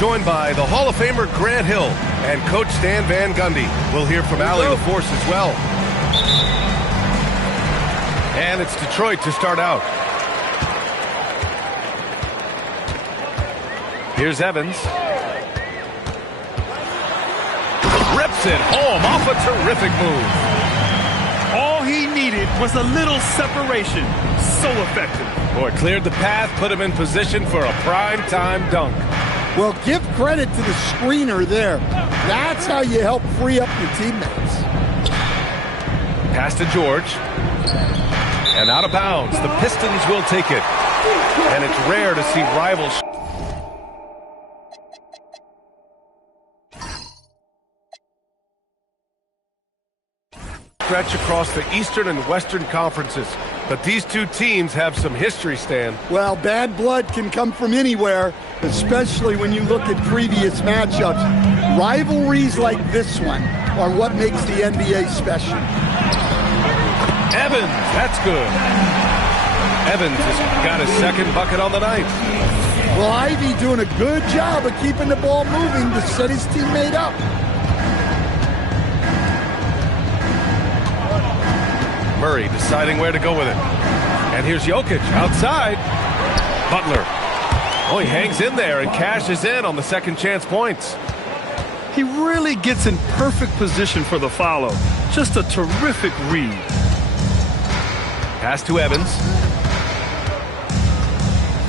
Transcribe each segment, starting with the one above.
joined by the Hall of Famer Grant Hill and Coach Stan Van Gundy. We'll hear from Allie LaForce as well. And it's Detroit to start out. Here's Evans. Rips it home off a terrific move. All he needed was a little separation. So effective. Boy, cleared the path, put him in position for a prime-time dunk. Well, give credit to the screener there. That's how you help free up your teammates. Pass to George. And out of bounds. The Pistons will take it. And it's rare to see rivals stretch across the Eastern and Western conferences. But these two teams have some history, Stan. Well, bad blood can come from anywhere, especially when you look at previous matchups. Rivalries like this one are what makes the NBA special. Evans, that's good. Evans has got his second bucket on the night. Well, Ivy doing a good job of keeping the ball moving to set his teammate up. Murray deciding where to go with it. And here's Jokic outside. Butler. Oh, he hangs in there and cashes in on the second chance points. He really gets in perfect position for the follow. Just a terrific read. Pass to Evans.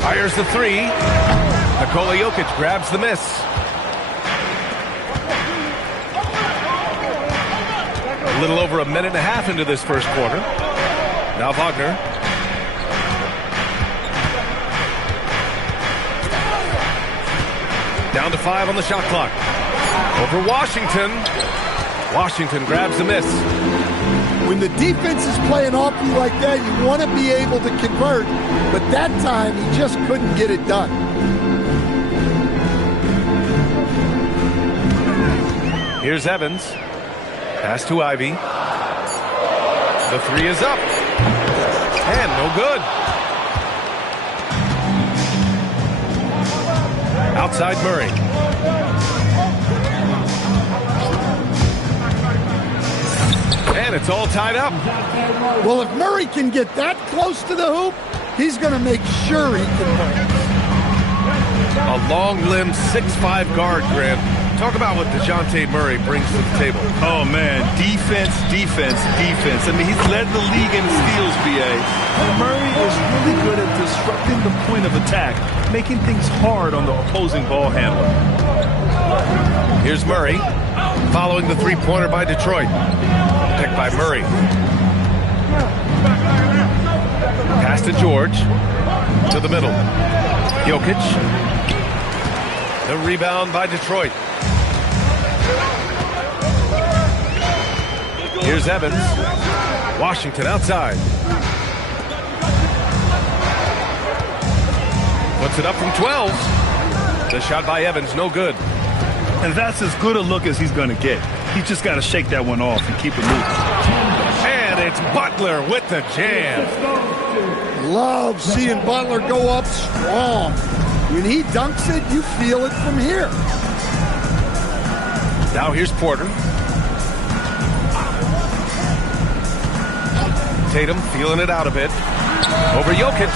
Fires the three. Nikola Jokic grabs the miss. A little over a minute and a half into this first quarter. Now Wagner. Down to 5 on the shot clock. Over Washington. Washington grabs the miss. When the defense is playing off you like that, you want to be able to convert. But that time, he just couldn't get it done. Here's Evans. Pass to Ivy. The three is up. And no good. Outside Murray. And it's all tied up. Well, if Murray can get that close to the hoop, he's going to make sure he converts. A long-limbed 6'5" guard, Grant. Talk about what DeJounte Murray brings to the table. Oh, man. Defense, defense, defense. I mean, he's led the league in steals, B.A. Murray is really good at disrupting the point of attack, making things hard on the opposing ball handler. Here's Murray, following the three-pointer by Detroit. Picked by Murray. Pass to George. To the middle. Jokic. The rebound by Detroit. Here's Evans. Washington outside. Puts it up from 12. The shot by Evans, no good. And that's as good a look as he's going to get. He's just got to shake that one off and keep it moving. And it's Butler with the jam. Love seeing Butler go up strong. When he dunks it, you feel it from here. Now here's Porter. Tatum feeling it out a bit. Over Jokic.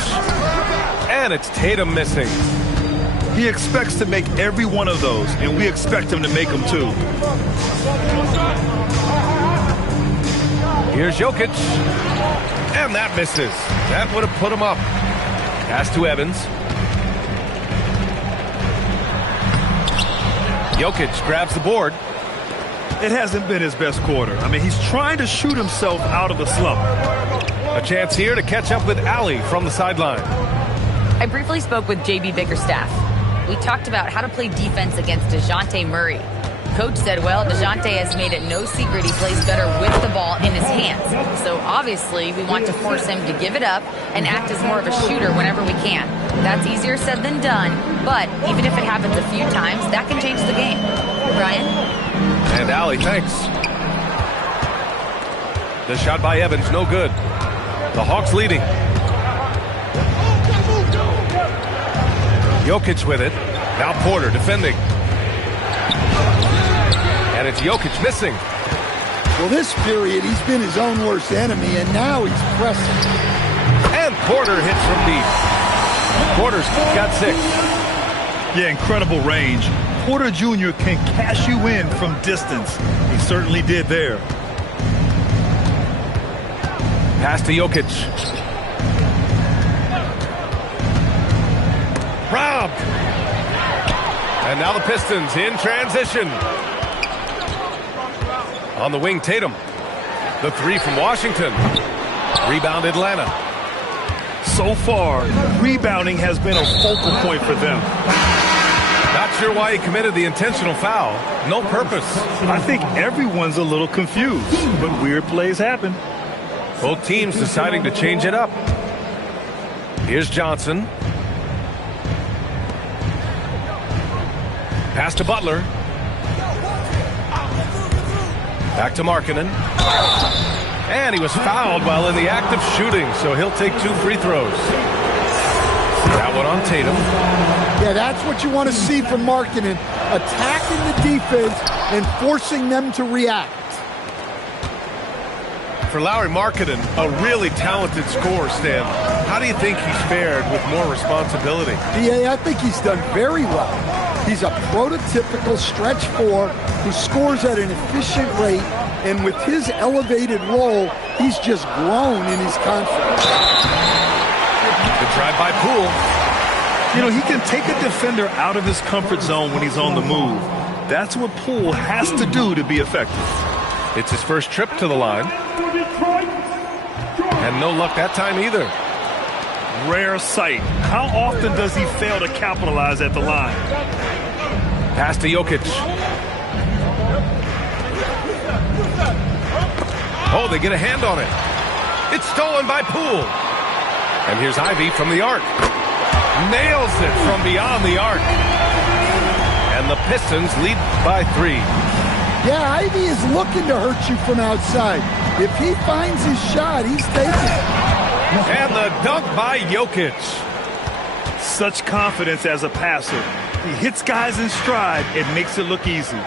And it's Tatum missing. He expects to make every one of those, and we expect him to make them too. Here's Jokic. And that misses. That would have put him up. Pass to Evans. Jokic grabs the board. It hasn't been his best quarter. I mean, he's trying to shoot himself out of the slump. A chance here to catch up with Allie from the sideline. I briefly spoke with J.B. Bickerstaff. We talked about how to play defense against DeJounte Murray. Coach said, well, DeJounte has made it no secret he plays better with the ball in his hands. So obviously we want to force him to give it up and act as more of a shooter whenever we can. That's easier said than done, but even if it happens a few times, that can change the game. Brian? And Allie, thanks. The shot by Evans, no good. The Hawks leading. Jokic with it. Now Porter defending. And it's Jokic missing. Well, this period, he's been his own worst enemy, and now he's pressing. And Porter hits from deep. Porter's got 6. Yeah, incredible range. Porter Jr. can cash you in from distance. He certainly did there. Pass to Jokic. Robbed. And now the Pistons in transition. On the wing, Tatum. The 3 from Washington. Rebound, Atlanta. So far, rebounding has been a focal point for them. Not sure why he committed the intentional foul. No purpose. I think everyone's a little confused, but weird plays happen. Both teams deciding to change it up. Here's Johnson. Pass to Butler. Back to Markkanen. And he was fouled while in the act of shooting, so he'll take 2 free throws. That one on Tatum. Yeah, that's what you want to see from Markkanen. Attacking the defense and forcing them to react. For Lauri Markkanen, a really talented scorer, Stan. How do you think he's fared with more responsibility? Yeah, I think he's done very well. He's a prototypical stretch 4 who scores at an efficient rate, and with his elevated role, he's just grown in his confidence. The drive by Poole. You know, he can take a defender out of his comfort zone when he's on the move. That's what Poole has to do to be effective. It's his first trip to the line. And no luck that time either. Rare sight. How often does he fail to capitalize at the line? Pass to Jokic. Oh, they get a hand on it. It's stolen by Poole. And here's Ivy from the arc. Nails it from beyond the arc. And the Pistons lead by 3. Yeah, Ivy is looking to hurt you from outside. If he finds his shot, he's taking it. And the dunk by Jokic. Such confidence as a passer. He hits guys in stride. It makes it look easy.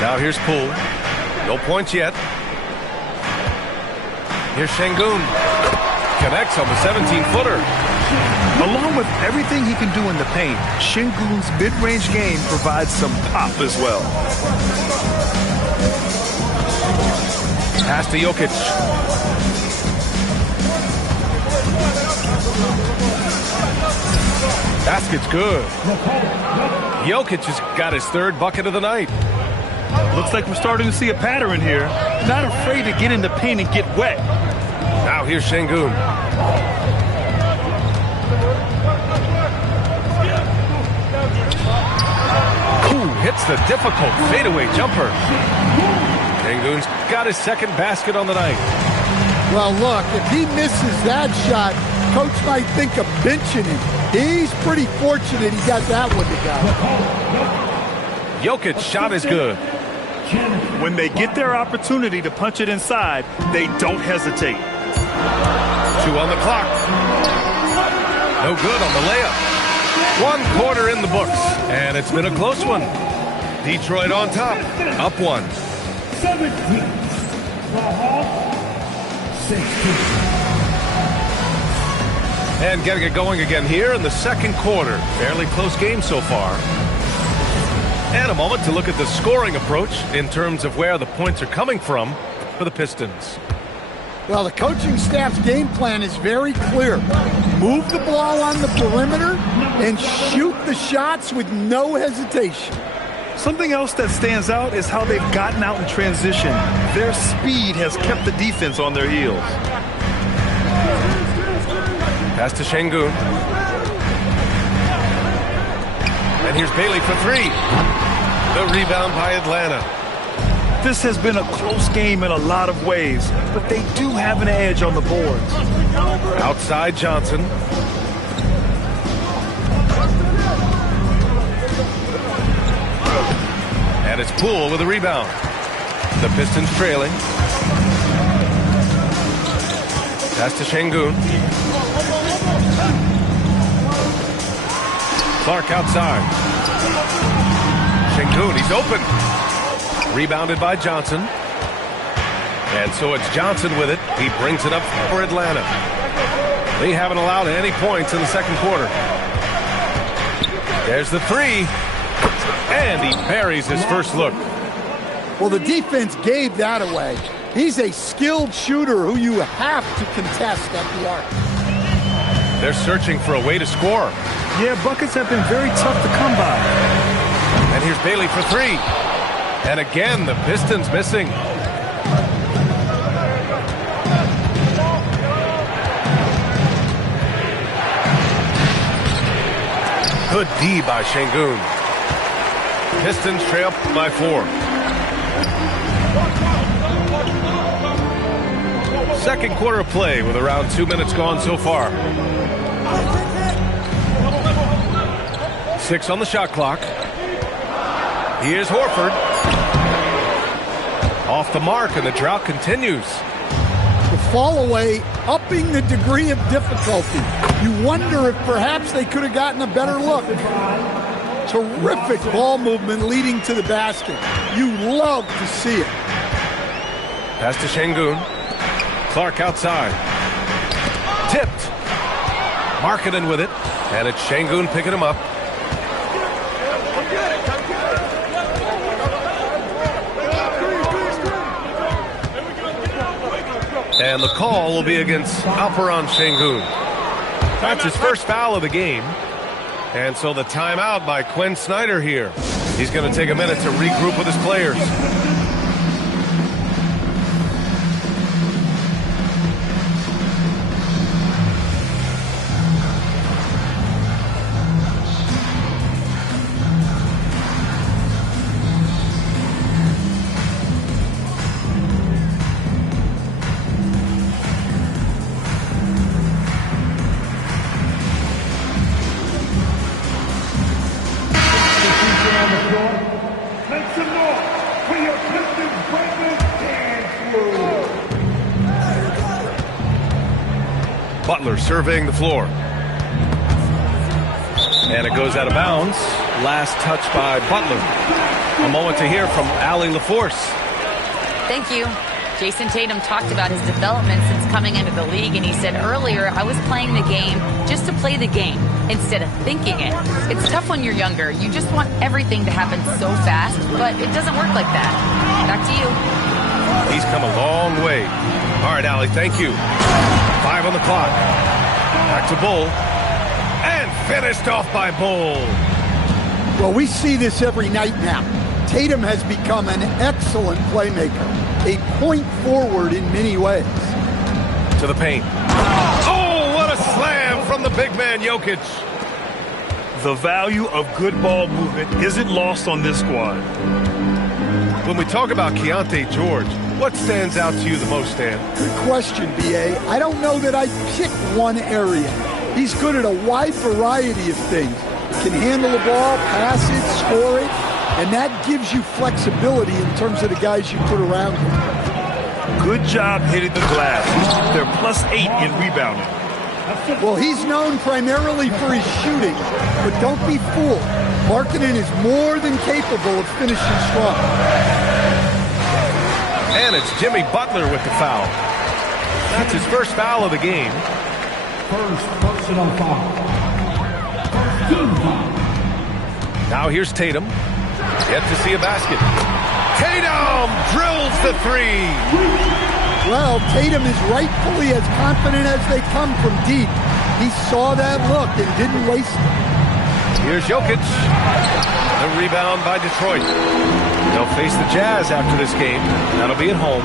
Now here's Poole. No points yet. Here's Şengün. Connects on the 17-footer. Along with everything he can do in the paint, Şengün's mid-range game provides some pop as well. Pass to Jokic. Basket's good. Jokic has got his 3rd bucket of the night. Looks like we're starting to see a pattern here. Not afraid to get in the paint and get wet. Now here's Şengün. Ooh, hits the difficult fadeaway jumper. Şengün's got his 2nd basket on the night. Well, look, if he misses that shot, coach might think of benching him. He's pretty fortunate he got that one to go. Jokic's shot is good. When they get their opportunity to punch it inside, they don't hesitate. 2 on the clock. No good on the layup. 1 quarter in the books, and it's been a close one. Detroit on top, up 1. 17. And getting it going again here in the 2nd quarter. Fairly close game so far. And a moment to look at the scoring approach in terms of where the points are coming from for the Pistons. Well, the coaching staff's game plan is very clear. Move the ball on the perimeter and shoot the shots with no hesitation. Something else that stands out is how they've gotten out in transition. Their speed has kept the defense on their heels. Pass to Şengün. And here's Bailey for 3. The rebound by Atlanta. This has been a close game in a lot of ways, but they do have an edge on the boards. Outside Johnson. And it's Poole with a rebound. The Pistons trailing. Pass to Şengün. Clark outside. Şengün, he's open. Rebounded by Johnson. And so it's Johnson with it. He brings it up for Atlanta. They haven't allowed any points in the second quarter. There's the three. And he buries his first look. Well, the defense gave that away. He's a skilled shooter who you have to contest at the arc. They're searching for a way to score. Yeah, buckets have been very tough to come by. And here's Bailey for three. And again, the Pistons missing. Good D by Şengün. Pistons trail by 4. Second quarter of play with around 2 minutes gone so far. 6 on the shot clock. Here's Horford. Off the mark, and the drought continues. The fall away, upping the degree of difficulty. You wonder if perhaps they could have gotten a better look. Terrific ball movement leading to the basket. You love to see it. Pass to Şengün. Clark outside. Tipped. Markkanen with it. And it's Şengün picking him up. And the call will be against Alperen Şengün. That's his first foul of the game. And so the timeout by Quinn Snyder here. He's going to take a minute to regroup with his players. Butler surveying the floor. And it goes out of bounds. Last touch by Butler. A moment to hear from Allie LaForce. Thank you. Jason Tatum talked about his development since coming into the league, and he said earlier, I was playing the game just to play the game instead of thinking it. It's tough when you're younger. You just want everything to happen so fast, but it doesn't work like that. Back to you. He's come a long way. All right, Allie, thank you. 5 on the clock. Back to Bull. And finished off by Bull. Well, we see this every night now. Tatum has become an excellent playmaker, a point forward in many ways. To the paint. Oh, what a slam from the big man, Jokic. The value of good ball movement isn't lost on this squad. When we talk about Keontae George, what stands out to you the most, Stan? Good question, B.A. I don't know that I'd pick one area. He's good at a wide variety of things. Can handle the ball, pass it, score it, and that gives you flexibility in terms of the guys you put around him. Good job hitting the glass. They're +8 in rebounding. Well, he's known primarily for his shooting, but don't be fooled. Markkanen is more than capable of finishing strong. And it's Jimmy Butler with the foul. That's his first foul of the game. First personal foul. Team foul. Now here's Tatum. Yet to see a basket. Tatum drills the three. Well, Tatum is rightfully as confident as they come from deep. He saw that look and didn't waste it. Here's Jokic. The rebound by Detroit. They'll face the Jazz after this game. That'll be at home.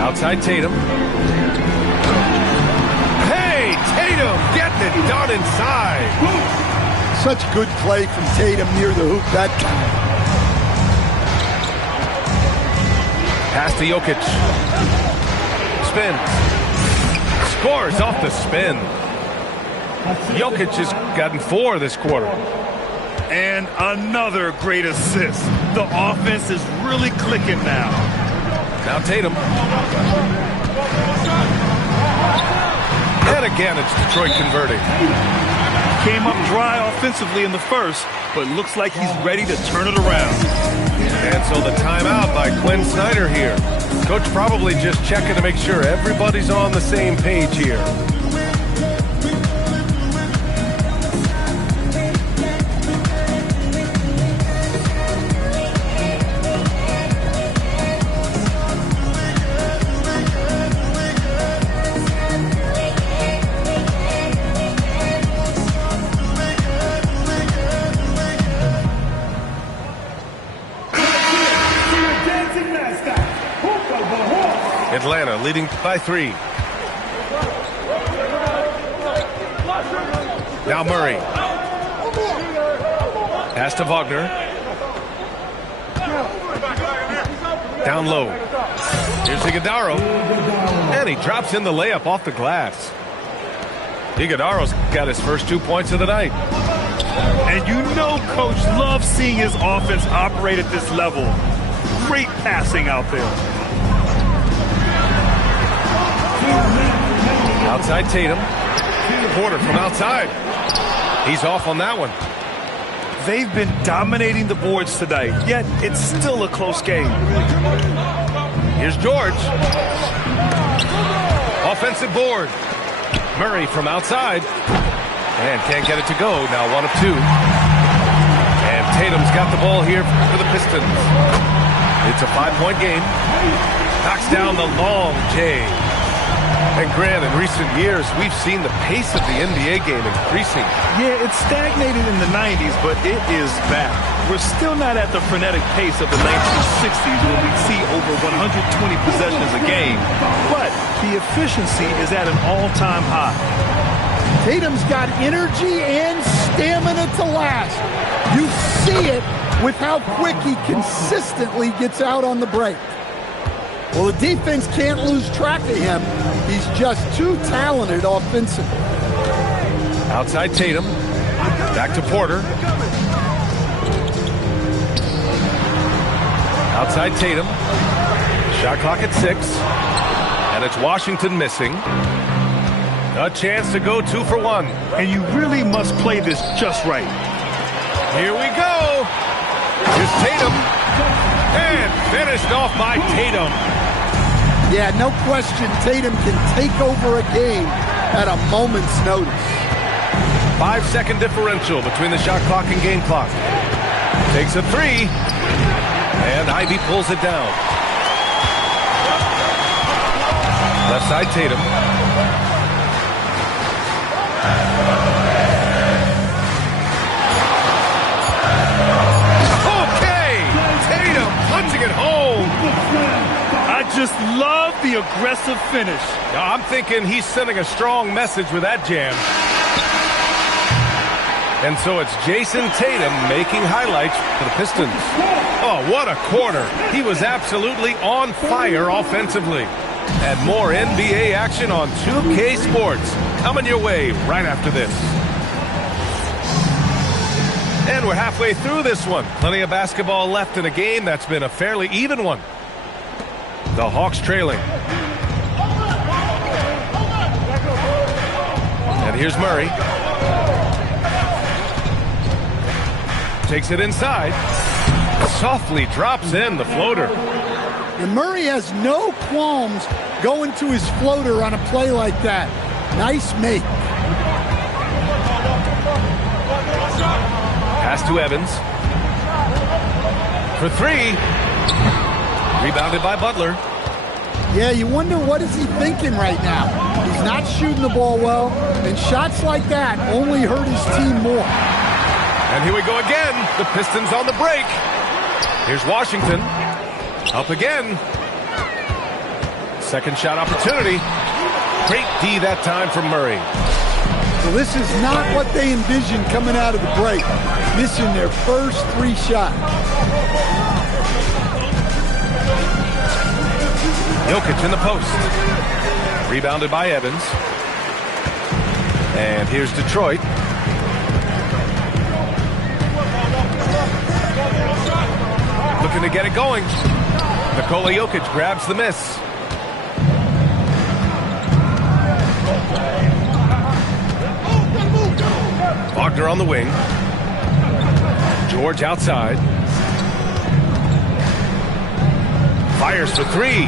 Outside Tatum. Hey, Tatum getting it done inside. Such good play from Tatum near the hoop that time. Pass to Jokic. Spin. Scores off the spin. Jokic has gotten 4 this quarter. And another great assist. The offense is really clicking now. Now Tatum. And again, it's Detroit converting. Came up dry offensively in the first, but looks like he's ready to turn it around. And so the timeout by Quinn Snyder here. Coach probably just checking to make sure everybody's on the same page here. Atlanta leading by 3. Now Murray. Pass to Wagner. Down low. Here's Iguodaro. And he drops in the layup off the glass. Iguodaro's got his first 2 points of the night. And you know Coach loves seeing his offense operate at this level. Great passing out there. Outside Tatum. Porter from outside. He's off on that one. They've been dominating the boards tonight, yet it's still a close game. Here's George. Offensive board. Murray from outside. And can't get it to go. Now 1 of 2. And Tatum's got the ball here for the Pistons. It's a 5-point game. Knocks down the long J. And Grant, in recent years, we've seen the pace of the NBA game increasing. Yeah, it stagnated in the 90s, but it is back. We're still not at the frenetic pace of the 1960s when we'd see over 120 possessions a game, but the efficiency is at an all-time high. Tatum's got energy and stamina to last. You see it with how quick he consistently gets out on the break. Well, the defense can't lose track of him. He's just too talented offensively. Outside Tatum. Back to Porter. Outside Tatum. Shot clock at 6. And it's Washington missing. A chance to go 2 for 1. And you really must play this just right. Here we go. Here's Tatum. And finished off by Tatum. Yeah, no question, Tatum can take over a game at a moment's notice. 5-second differential between the shot clock and game clock. Takes a 3. And Ivy pulls it down. Left side Tatum. Okay! Tatum punching it home. I just love the aggressive finish. I'm thinking he's sending a strong message with that jam. And so it's Jason Tatum making highlights for the Pistons. Oh, what a quarter. He was absolutely on fire offensively. And more NBA action on 2K Sports coming your way right after this. And we're halfway through this one. Plenty of basketball left in a game that's been a fairly even one. The Hawks trailing. And here's Murray. Takes it inside. Softly drops in the floater. And Murray has no qualms going to his floater on a play like that. Nice make. Pass to Evans. For 3. Rebounded by Butler. Yeah, you wonder what is he thinking right now. He's not shooting the ball well, and shots like that only hurt his team more. And here we go again. The Pistons on the break. Here's Washington. Up again. Second shot opportunity. Great D that time from Murray. So this is not what they envisioned coming out of the break. Missing their first 3 shots. Jokic in the post. Rebounded by Evans. And here's Detroit. Looking to get it going. Nikola Jokic grabs the miss. Wagner on the wing. George outside. Fires for three.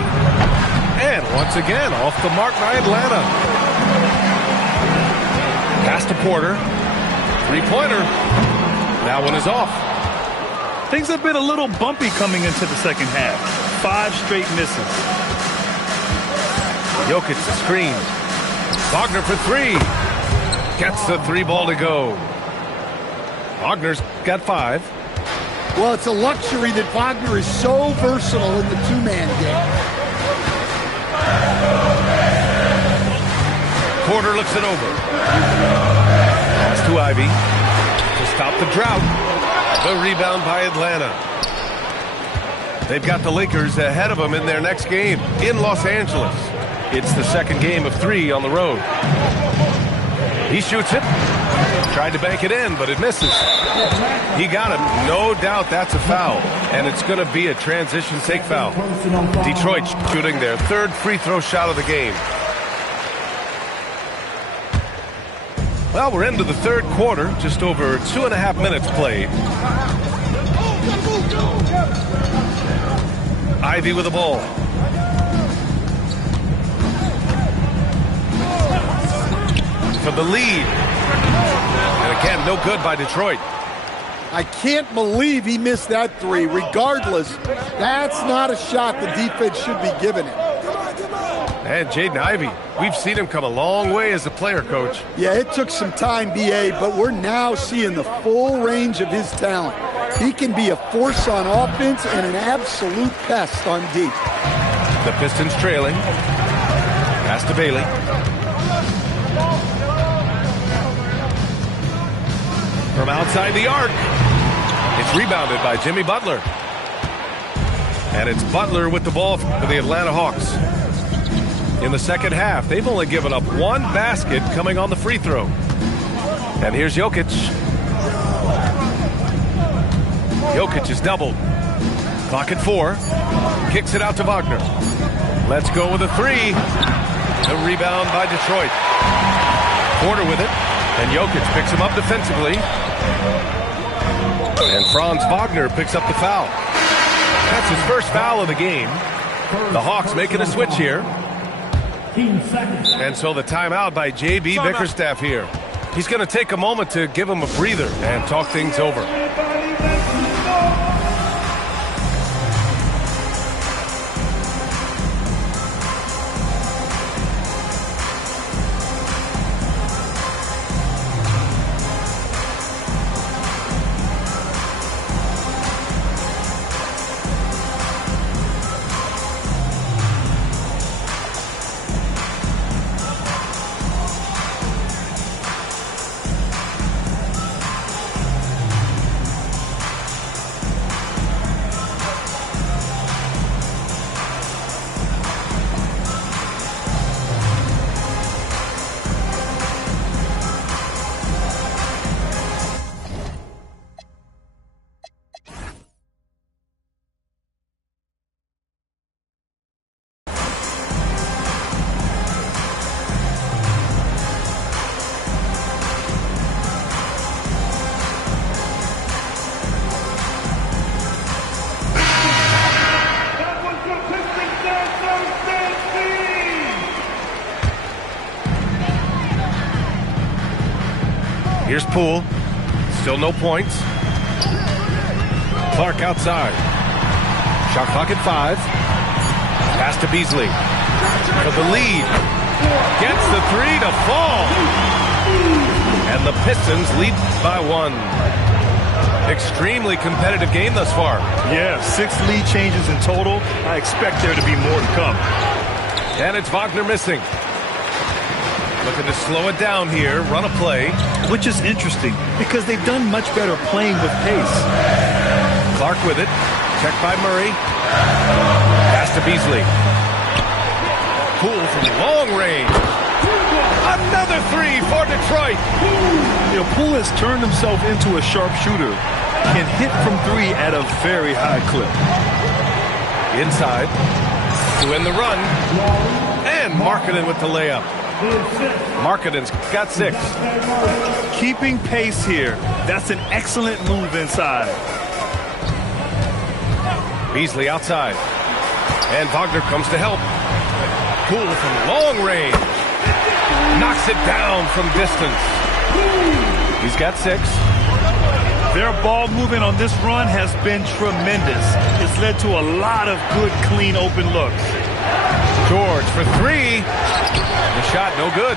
And once again, off the mark by Atlanta. Pass to Porter. Three-pointer. That one is off. Things have been a little bumpy coming into the second half. 5 straight misses. Jokic screen. Wagner for three. Gets the 3 ball to go. Wagner's got 5. Well, it's a luxury that Wagner is so versatile in the two-man game. Porter looks it over. Pass to Ivy to stop the drought. The rebound by Atlanta. They've got the Lakers ahead of them in their next game in Los Angeles. It's the second game of 3 on the road. He shoots it. Tried to bank it in, but it misses. He got it. No doubt that's a foul. And it's going to be a transition take foul. Detroit shooting their 3rd free throw shot of the game. Well, we're into the 3rd quarter. Just over 2.5 minutes played. Ivy with the ball. For the lead. And again, no good by Detroit. I can't believe he missed that 3. Regardless, that's not a shot the defense should be giving him. And Jaden Ivey, we've seen him come a long way as a player, Coach. Yeah, it took some time, B.A., but we're now seeing the full range of his talent. He can be a force on offense and an absolute pest on deep. The Pistons trailing. Pass to Bailey. From outside the arc. It's rebounded by Jimmy Butler. And it's Butler with the ball for the Atlanta Hawks. In the second half, they've only given up 1 basket coming on the free throw. And here's Jokic. Jokic is doubled. Clock at 4. Kicks it out to Wagner. Let's go with a 3. The rebound by Detroit. Porter with it. And Jokic picks him up defensively. And Franz Wagner picks up the foul. That's his first foul of the game. The Hawks making a switch here. And so the timeout by J.B. Bickerstaff here. He's going to take a moment to give him a breather and talk things over. Here's Poole. Still no points. Clark outside. Shot clock at 5. Pass to Beasley. For the lead. Gets the 3 to fall. And the Pistons lead by 1. Extremely competitive game thus far. Yeah, 6 lead changes in total. I expect there to be more to come. And it's Wagner missing. Looking to slow it down here, run a play. Which is interesting because they've done much better playing with pace. Clark with it. Checked by Murray. Pass to Beasley. Poole from long range. Another 3 for Detroit. You know, Poole has turned himself into a sharpshooter. Can hit from 3 at a very high clip. Inside. To win the run. And Markkanen with the layup. Markkanen's got 6. Keeping pace here. That's an excellent move inside. Beasley outside. And Wagner comes to help. Poole from long range. Knocks it down from distance. He's got 6. Their ball movement on this run has been tremendous. It's led to a lot of good, clean, open looks. George for 3. The shot no good.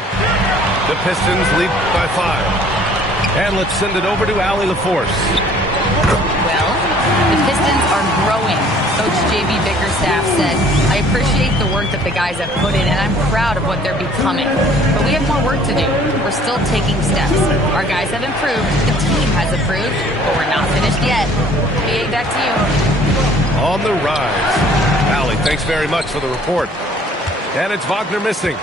The Pistons lead by 5. And let's send it over to Allie LaForce. Well, the Pistons are growing. Coach J.B. Bickerstaff said, I appreciate the work that the guys have put in, and I'm proud of what they're becoming. But we have more work to do. We're still taking steps. Our guys have improved. The team has improved, but we're not finished yet. BA, back to you. On the rise. Allie, thanks very much for the report. And it's Wagner missing.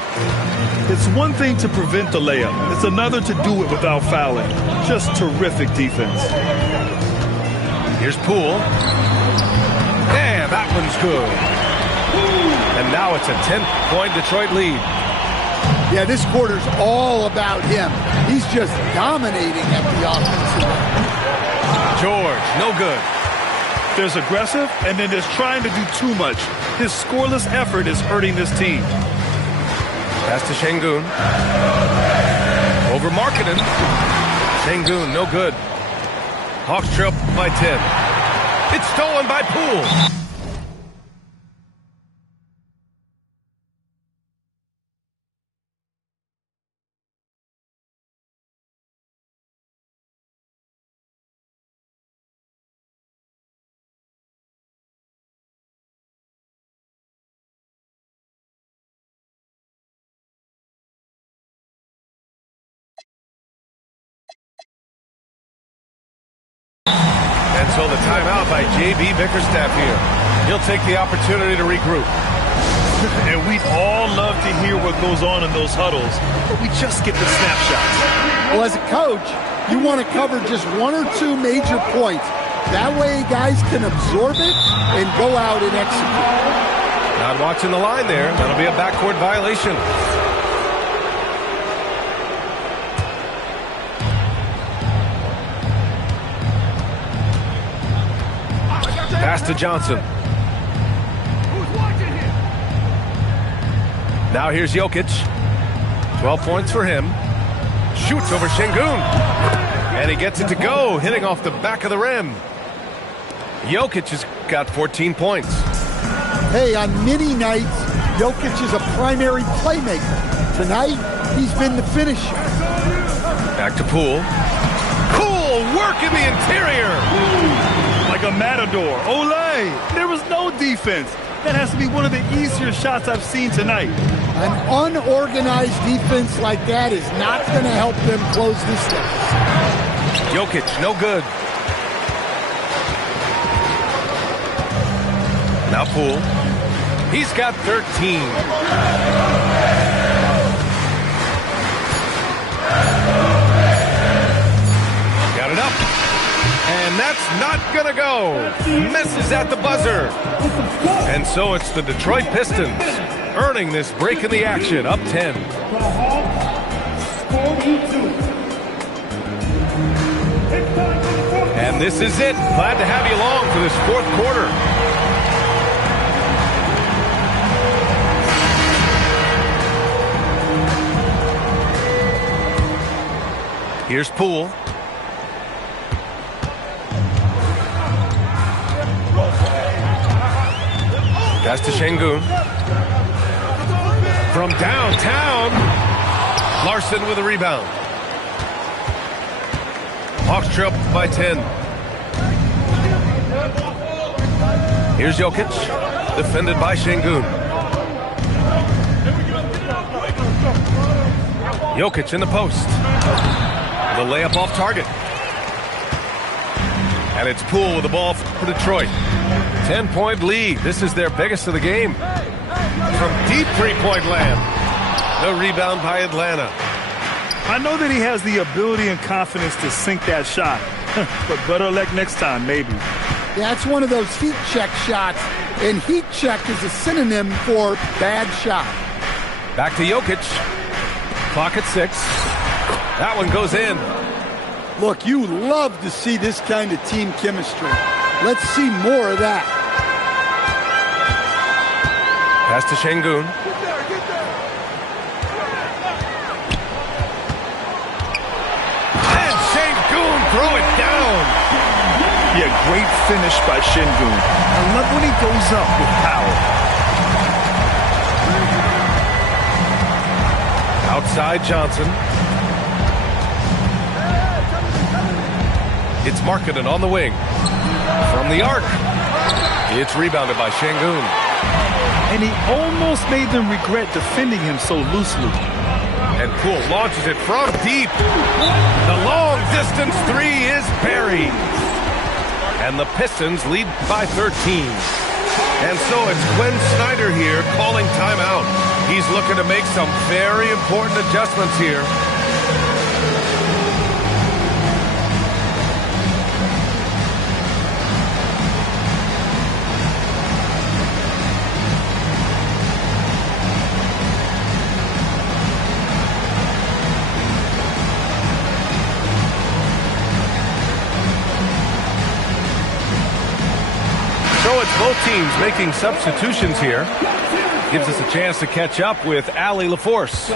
It's one thing to prevent the layup. It's another to do it without fouling. Just terrific defense. Here's Poole. And that one's good. And now it's a 10-point Detroit lead. Yeah, this quarter's all about him. He's just dominating at the offensive end. George, no good. There's aggressive, and then there's trying to do too much. His scoreless effort is hurting this team. Pass to Şengün. Over Markkanen. Şengün, no good. Hawks trail by 10. It's stolen by Poole. And so the timeout by J.B. Bickerstaff here. He'll take the opportunity to regroup. And we'd all love to hear what goes on in those huddles, but we just get the snapshots. Well, as a coach, you want to cover just 1 or 2 major points. That way guys can absorb it and go out and execute. Not watching the line there. That'll be a backcourt violation. Pass to Johnson. Now here's Jokic. 12 points for him. Shoots over Şengün. And he gets it to go, hitting off the back of the rim. Jokic has got 14 points. Hey, on many nights, Jokic is a primary playmaker. Tonight, he's been the finisher. Back to Poole. Poole, work in the interior. Like a matador. Olay! There was no defense. That has to be one of the easier shots I've seen tonight. An unorganized defense like that is not going to help them close this deficit. Jokic, no good. Now Poole. He's got 13. Got it up. And that's not going to go. Misses at the buzzer. And so it's the Detroit Pistons earning this break in the action, up 10. And this is it. Glad to have you along for this 4th quarter. Here's Poole. Pass to Şengün. From downtown, Larson with a rebound. Hawks trail by 10. Here's Jokic, defended by Şengün. Jokic in the post. The layup off target. And it's Poole with the ball for Detroit. 10-point lead. This is their biggest of the game. From deep three-point land. The rebound by Atlanta. I know that he has the ability and confidence to sink that shot. But better luck next time, maybe. Yeah, it's one of those heat check shots. And heat check is a synonym for bad shot. Back to Jokic. Clock at 6. That one goes in. Look, you love to see this kind of team chemistry. Let's see more of that. Pass to Şengün. And Şengün throw it down. Yeah, great finish by Şengün. I love when he goes up with power. Outside Johnson. It's Markkanen on the wing. From the arc. It's rebounded by Şengün. And he almost made them regret defending him so loosely. And Poole launches it from deep. The long distance three is buried. And the Pistons lead by 13. And so it's Quinn Snyder here calling timeout. He's looking to make some very important adjustments here. So it's both teams making substitutions here. Gives us a chance to catch up with Allie LaForce.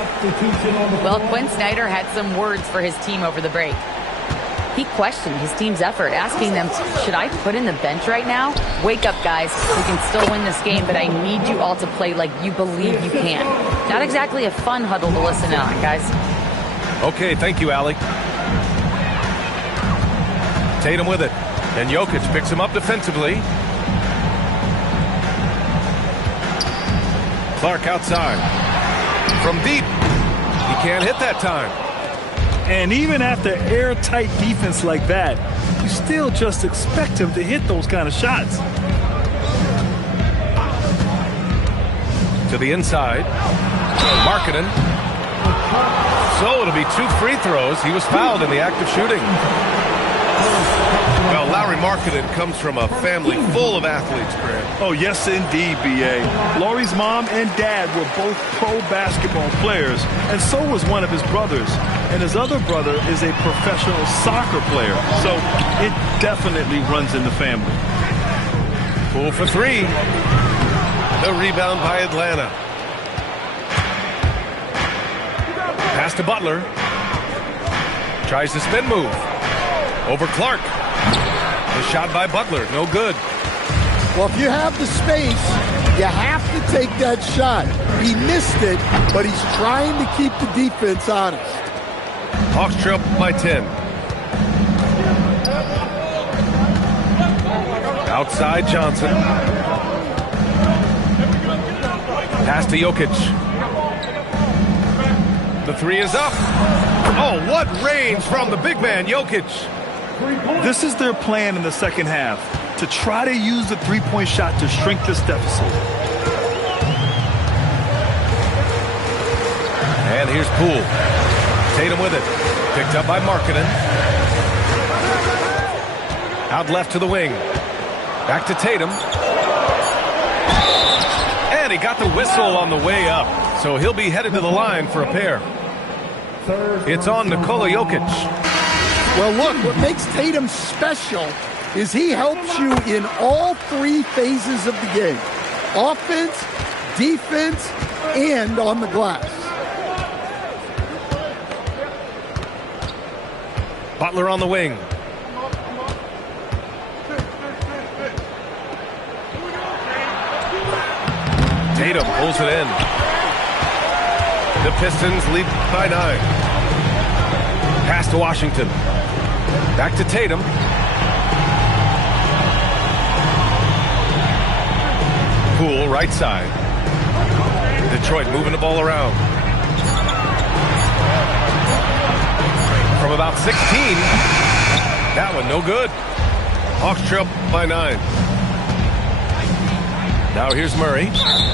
Well, Quinn Snyder had some words for his team over the break. He questioned his team's effort, asking them, should I put in the bench right now? Wake up, guys. We can still win this game, but I need you all to play like you believe you can. Not exactly a fun huddle to listen in on, guys. Okay, thank you, Allie. Tatum with it. And Jokic picks him up defensively. Clark outside. From deep. He can't hit that time. And even after airtight defense like that, you still just expect him to hit those kind of shots. To the inside. Markkanen. So it'll be 2 free throws. He was fouled in the act of shooting. Well, Lauri Markkanen comes from a family full of athletes, Grant. Oh, yes, indeed, B.A. Lauri's mom and dad were both pro basketball players, and so was one of his brothers. And his other brother is a professional soccer player, so it definitely runs in the family. Poole for 3. The rebound by Atlanta. Pass to Butler. Tries the spin move. Over Clark. The shot by Butler, no good. Well, if you have the space, you have to take that shot. He missed it, but he's trying to keep the defense honest. Hawks trail by 10. Outside Johnson. Pass to Jokic. The 3 is up. Oh, what range from the big man, Jokic. This is their plan in the second half, to try to use the three-point shot to shrink this deficit. And here's Poole. Tatum with it. Picked up by Markkanen. Out left to the wing. Back to Tatum. And he got the whistle on the way up. So he'll be headed to the line for a pair. It's on Nikola Jokic. Well, look, what makes Tatum special is he helps you in all 3 phases of the game. Offense, defense, and on the glass. Butler on the wing. Tatum pulls it in. The Pistons lead by 9. Pass to Washington. Back to Tatum. Poole right side. Detroit moving the ball around. From about 16. That one no good. Hawks trail by 9. Now here's Murray.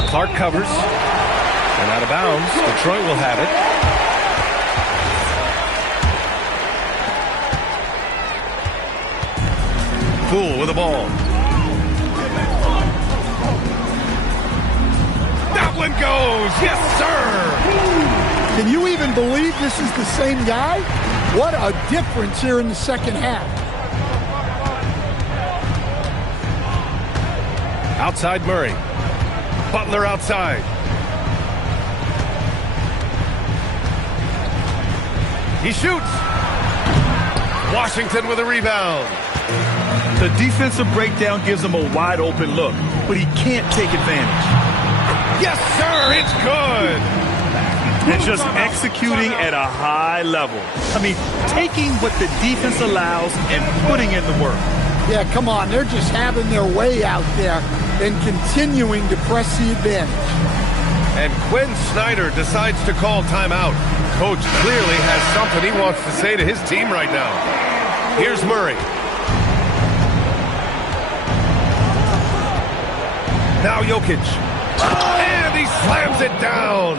Clark covers. And out of bounds. Detroit will have it. Poole with the ball. That one goes. Yes, sir. Can you even believe this is the same guy? What a difference here in the second half. Outside Murray. Butler outside. He shoots. Washington with a rebound. The defensive breakdown gives him a wide open look, but he can't take advantage. Yes, sir, it's good. And just executing at a high level. I mean, taking what the defense allows and putting in the work. Yeah, come on. They're just having their way out there and continuing to press the advantage. And Quinn Snyder decides to call timeout. Coach clearly has something he wants to say to his team right now. Here's Murray. Now Jokic. And he slams it down.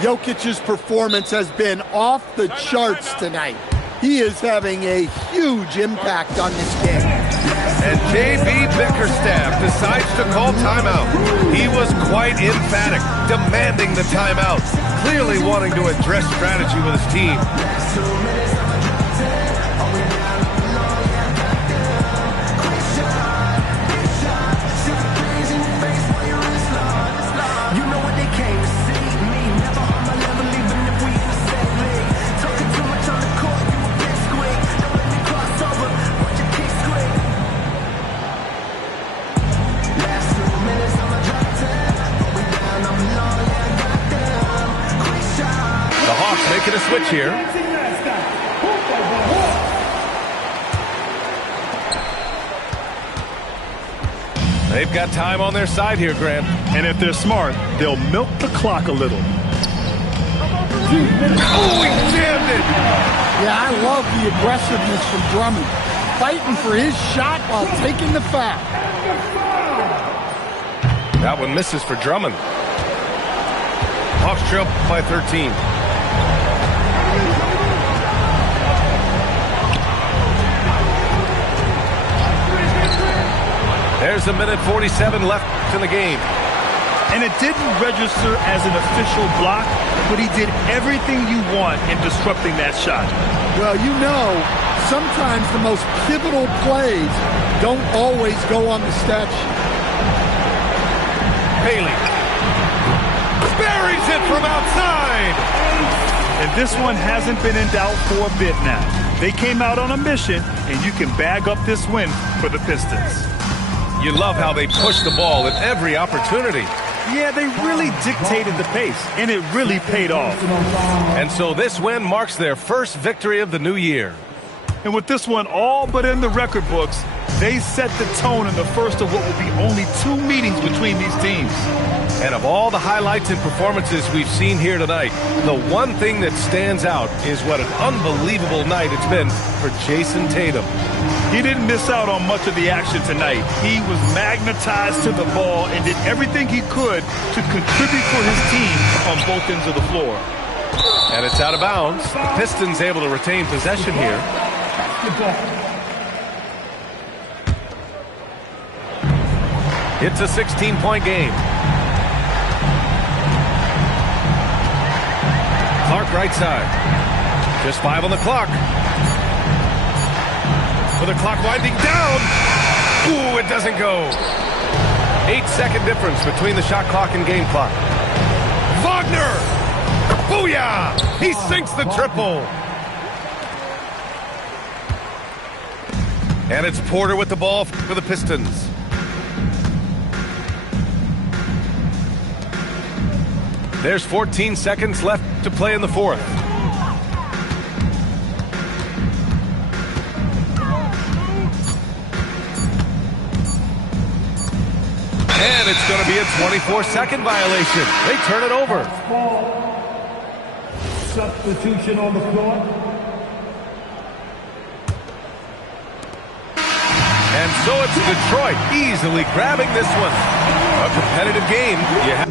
Jokic's performance has been off the charts tonight. He is having a huge impact on this game. And J.B. Bickerstaff decides to call timeout. He was quite emphatic, demanding the timeout, clearly wanting to address strategy with his team. Making a switch here. They've got time on their side here, Grant. And if they're smart, they'll milk the clock a little. Oh, he jammed it! Yeah, I love the aggressiveness from Drummond. Fighting for his shot while taking the foul. That one misses for Drummond. Hawks trail by 13. There's a minute 47 left in the game. And it didn't register as an official block, but he did everything you want in disrupting that shot. Well, you know, sometimes the most pivotal plays don't always go on the stat sheet. Bailey buries it from outside. And this one hasn't been in doubt for a bit now. They came out on a mission, and you can bag up this win for the Pistons. You love how they push the ball at every opportunity. Yeah, they really dictated the pace, and it really paid off. And so this win marks their first victory of the new year. And with this one all but in the record books, they set the tone in the first of what will be only 2 meetings between these teams. And of all the highlights and performances we've seen here tonight, the one thing that stands out is what an unbelievable night it's been for Jason Tatum. He didn't miss out on much of the action tonight. He was magnetized to the ball and did everything he could to contribute for his team on both ends of the floor. And it's out of bounds. The Pistons able to retain possession here. It's a 16-point game. Clark right side. Just 5 on the clock. With the clock winding down. Ooh, it doesn't go. 8-second difference between the shot clock and game clock. Wagner! Booyah! He sinks the triple. And it's Porter with the ball for the Pistons. There's 14 seconds left to play in the fourth. And it's going to be a 24-second violation. They turn it over. Substitution on the floor. And so it's Detroit easily grabbing this one. A competitive game. You have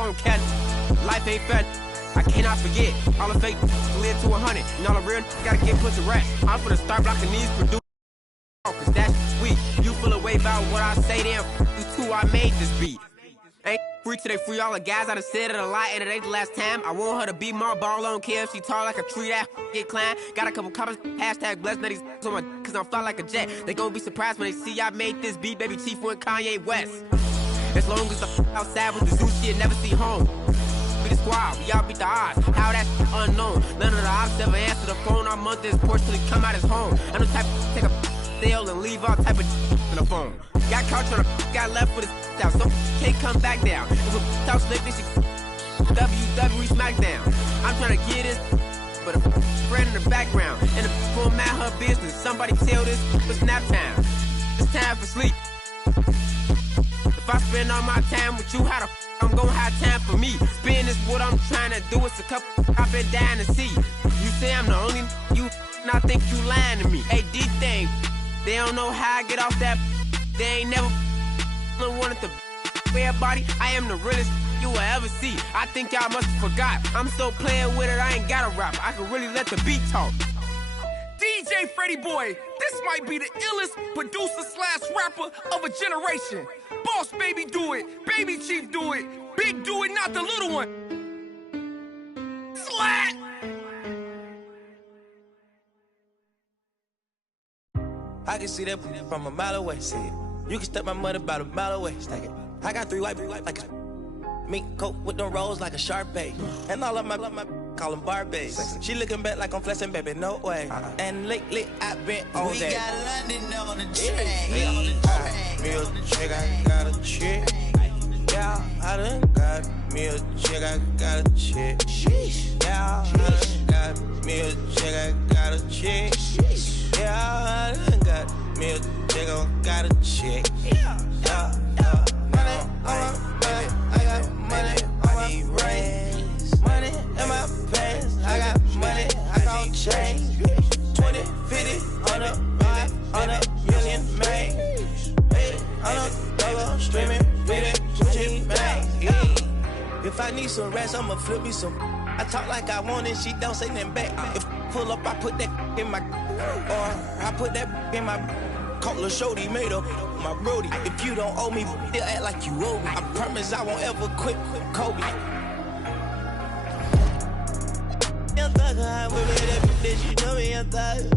on cat. Life ain't fair. I cannot forget. All the fake live to 100. And all the real gotta get put to rest. I'm finna start blocking these producers. Cause that's sweet. You feel away about what I say, then you too, I made this beat. Ain't free till they free all the guys. I done said it a lot, and it ain't the last time. I want her to be my ball on KFC tall like a tree that get climbed. Got a couple comments, hashtag blessed, now these on my cause I'm fly like a jet. They gon' be surprised when they see I made this beat, baby Chief and Kanye West. As long as I'm outside with the zoo shit, never see home. Be the squad, we all beat the odds. How that's unknown. None of the ops ever answer the phone. I'm on this porch till he come out his home. I'm the type to take a sale and leave all type of in the phone. Got caught trying to got left with his out, so can't come back down. If a talk slick, then she WWE SmackDown. I'm trying to get this, but a friend in the background. And the phone mind her business. Somebody tell this, it's nap time. It's time for sleep. If I spend all my time with you, how the I'm gonna have time for me. Spin is what I'm trying to do. It's a couple I've been dying to see. You say I'm the only you, and I think you lying to me. Hey, D-Thing, they don't know how I get off that. They ain't never wanted to everybody. I am the realest you will ever see. I think y'all must have forgot. I'm still playing with it, I ain't got a rap. I can really let the beat talk. DJ Freddie Boy, this might be the illest producer/rapper of a generation. Boss Baby do it, Baby Chief do it, Big do it, not the little one. Slat! I can see that from a mile away. See it. You can step my money about a mile away. Stack it. I got 3 white like a mink coat with them rolls like a Sharpay. And all of my call them Barbies. She looking back like I'm flexing, baby, no way. And lately I've been on that. We got London on the train. Me a chick, I got a chick. Yeah, I done got me a chick, I got a chick. Yeah, I done got me a chick, I got a chick. Yeah, I done got me a chick, I got a chick. Yeah. Money on my back, I got money on my brain. Money in my pants, I got money, I got change. 20, 50, 100 million made. 800 double streaming, reading, Gucci bag. If I need some rats, I'ma flip me some. I talk like I want it, she don't say nothing back. If pull up, I put that in my, or I put that in my. Cutler Shorty made up my brody. If you don't owe me, they'll act like you owe me. I promise I won't ever quit Kobe. Young thugger, I will be that bitch, you know me, young thugger.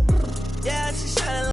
Yeah, she shining.